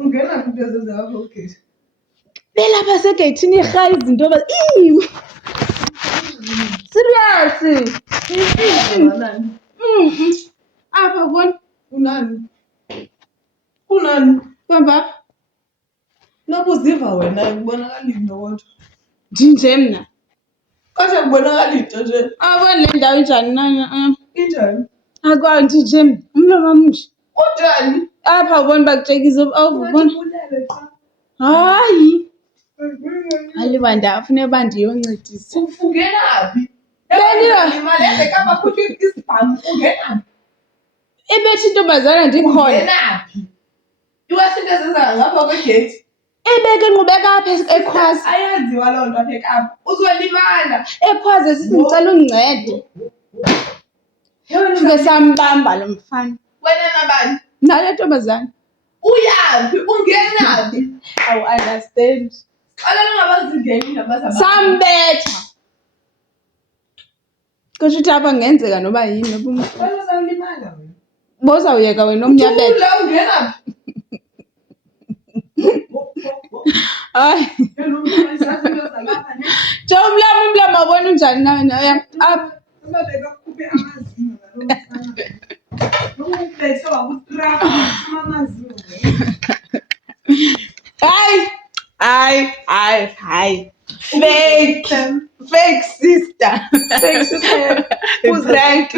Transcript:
Ungena kuphi ezizakho ugate? Belapha segeyithini irhayi izinto serious. Apha ubona Unani? Unani? bamba Noba uziva wena kubonakali into kodwa. ndinje mna. Kodwa kubonakali into nje. Awuboni le ndawo injani na? Injani? Akwa ndinje mna. Umlo wam nje. Unjani? Apha ubona uba kutekisa awubona. Ubulele xa. Hayi. Aliba ndafune uba ndiyoncedisa. Ungena phi? Beniyo. Imali engekaba kuthi isibhamu ungena phi? Ibethi intombazana ndikhona. Ungena phi? Iwasinto ezenza ngapha kwegate. Ibeke ingqubeka apha ekhwazi. Ayaziwa loo nto apha eKapa. Uzolimala. Ekhwazi sithi ndicela undincede. Suke sambamba lo mfana. Wena nabani? Nale ntombazana. Uyaphi? Ungena phi? Awu understand. Xalela ungabazingeni nabazama. Sambetha. Kusho ukuthi apha kungenzeka noba yini noba Wena uzawulimala wena. bozawuyeka wena omnyabetha. Ula ungena phi? Hayi. Umlamo wabona unjani nawe apha. Ubabeka kukhuphe amazinyo ngaloo mfana. Ubethe wakutrapa amazinyo. Hayi. Fake sister. Fake sister. Who's rank?